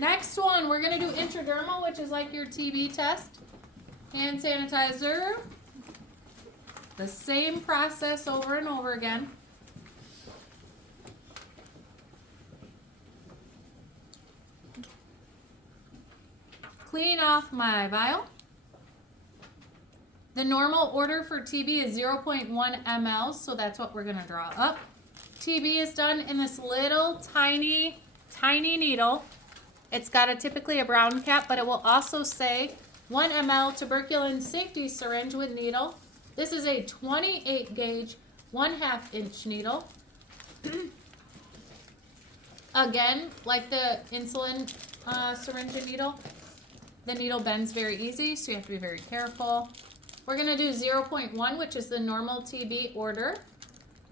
Next one, we're going to do intradermal, which is like your TB test. Hand sanitizer. The same process over and over again. Clean off my vial. The normal order for TB is 0.1 ml, so that's what we're going to draw up. TB is done in this little tiny needle. It's got typically a brown cap, but it will also say 1 ml tuberculin safety syringe with needle. This is a 28 gauge, 1/2 inch needle. Again, like the insulin syringe and needle, the needle bends very easy, so you have to be very careful. We're going to do 0.1, which is the normal TB order.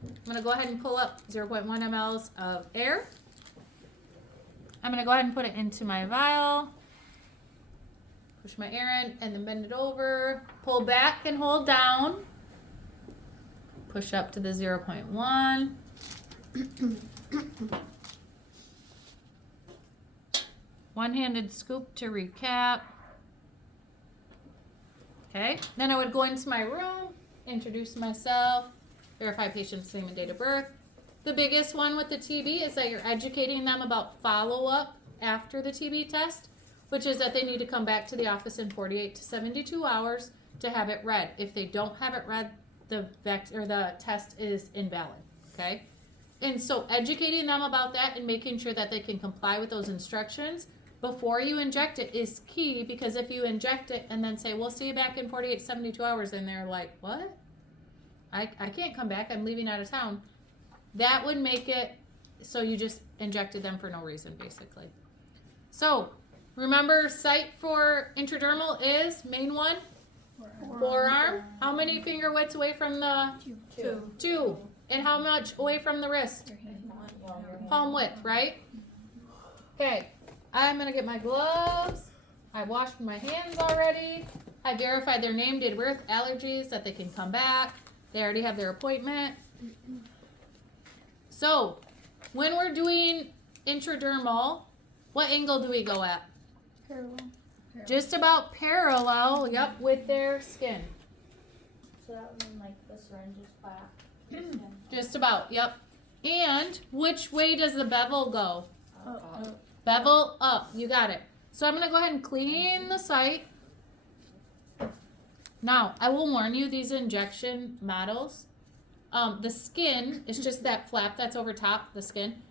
I'm going to go ahead and pull up 0.1 mLs of air. I'm going to go ahead and put it into my vial. Push my air in and then bend it over. Pull back and hold down. Push up to the 0.1. One-handed scoop to recap. Okay, then I would go into my room, introduce myself, verify patient's name and date of birth. The biggest one with the TB is that you're educating them about follow-up after the TB test, which is that they need to come back to the office in 48 to 72 hours to have it read. If they don't have it read, the test is invalid, okay? And so educating them about that and making sure that they can comply with those instructions before you inject it is key, because if you inject it and then say, we'll see you back in 48 to 72 hours, and they're like, what? I can't come back, I'm leaving out of town. That would make it so you just injected them for no reason, basically. So, remember, site for intradermal is, main one? Forearm. How many finger widths away from the? Two. And how much away from the wrist? Palm width, right? Okay. I'm going to get my gloves. I washed my hands already. I verified their name, date of birth, allergies, that they can come back. They already have their appointment. So, when we're doing intradermal, what angle do we go at? Parallel. Just about parallel, yep, with their skin. So that would mean like the syringe is flat. Just about, yep. And which way does the bevel go? Up. Bevel up, you got it. So I'm going to go ahead and clean the site. Now, I will warn you, these injection models, the skin is just that flap that's over top, the skin.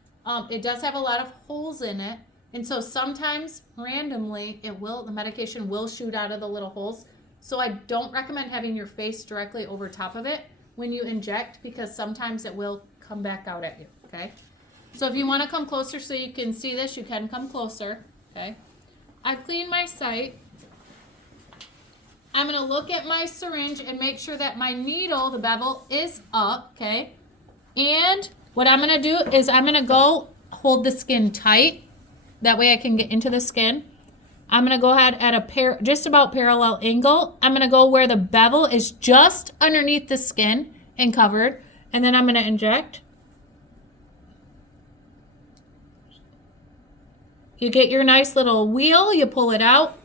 It does have a lot of holes in it. And so sometimes, randomly, the medication will shoot out of the little holes. So I don't recommend having your face directly over top of it when you inject, because sometimes it will come back out at you, okay? So if you want to come closer so you can see this, you can come closer, okay? I've cleaned my site. I'm going to look at my syringe and make sure that my needle, the bevel, is up, okay? And what I'm going to do is I'm going to go hold the skin tight. That way I can get into the skin. I'm going to go ahead at just about parallel angle. I'm going to go where the bevel is just underneath the skin and covered. And then I'm going to inject. You get your nice little wheel. You pull it out.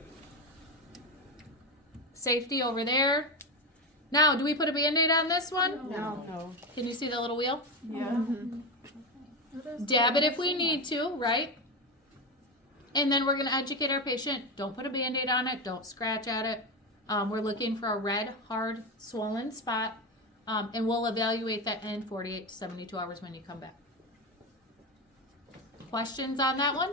Safety over there. Now, do we put a Band-Aid on this one? No. Can you see the little wheel? Yeah. Dab it if we need to, right? And then we're going to educate our patient. Don't put a Band-Aid on it. Don't scratch at it. We're looking for a red, hard, swollen spot. And we'll evaluate that in 48 to 72 hours when you come back. Questions on that one?